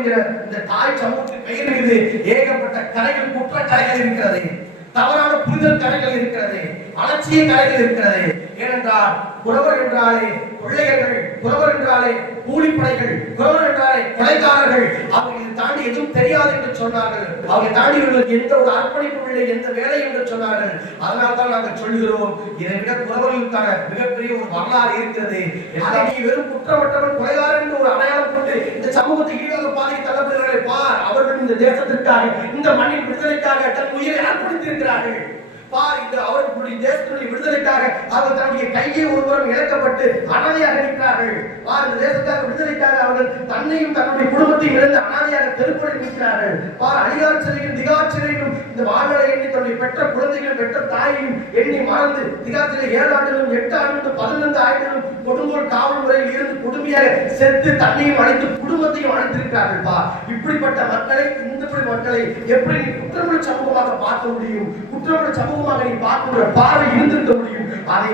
என்கிற இந்த தாய் சமூகத்தின் பெயர் மீது ஏகப்பட்ட கரைகள், குற்றக்கரைகள் இருக்கிறது, தவறான புரிதல் கரைகள் இருக்கிறது, அலட்சிய கரைகள் இருக்கிறது. ஏனென்றால் குறவர் என்றாலே கொள்ளையர்கள், குறவர் என்றாலே கூலிப்படைகள், குறவர் என்றாலே கொலைக்காரர்கள், அவர்கள் தாண்டி எதுவும் தெரியாது என்று சொன்னார்கள். அவர்கள் தாண்டி இவர்களுக்கு எந்த ஒரு அர்ப்பணிப்பும் இல்லை, எந்த வேலை என்று சொன்னார்கள். அதனால் தான் நாங்கள் சொல்கிறோம், இதை விட குறவர்களுக்கான மிகப்பெரிய ஒரு வரலாறு இருக்கிறது. நீ வெறும் குற்றமற்றவன், கொலைகாரன் என்று ஒரு அடையாளம் கொண்டு இந்த சமூகத்தை ஈழக பாதையை தள்ளப்படுகிறார்கள் பார். அவர்கள் இந்த தேசத்திற்காக, இந்த மண்ணின் விடுதலைக்காக தன் உயிரை அர்ப்பணித்திருக்கிறார்கள் பார். இந்த அவர்களுடைய தேசத்துடைய விடுதலைக்காக அவர்கள் தன்னுடைய கையை ஒருவரும் இழக்கப்பட்டு அனாதையாக நிற்கிறார்கள் பார். இந்த தேசத்தாக விடுதலைக்காக அவர்கள் தன்னையும் தன்னுடைய குடும்பத்தையும் இழந்து அனாதையாக தெருப்புடன் நிற்கிறார்கள் பார். அடிகார் சிலையும் திகார் சிலையும் இந்த வாழ்களை எண்ணி தன்னுடைய பெற்ற குழந்தைகளும் பெற்ற தாயையும் எண்ணி மறந்து திகார் சிலை 7 ஆண்டுகளும் 8 ஆண்டுகளும் 15 ஆண்டுகளும் கொடுங்கோல் காவல் முறையில் இருந்து கொடுமையாக செத்து தன்னையும் அழைத்து குடும்பத்தையும் அழைத்திருக்கிறார்கள் பார். இப்படிப்பட்ட மக்களை, இந்த மக்களை எப்படி நீ குற்றமுள்ள சமூகமாக பார்க்க முடியும்? குற்றமுள்ள சமூகமாக நீ பார்க்கின்ற பார்வை இருந்திருக்க முடியும்? அதை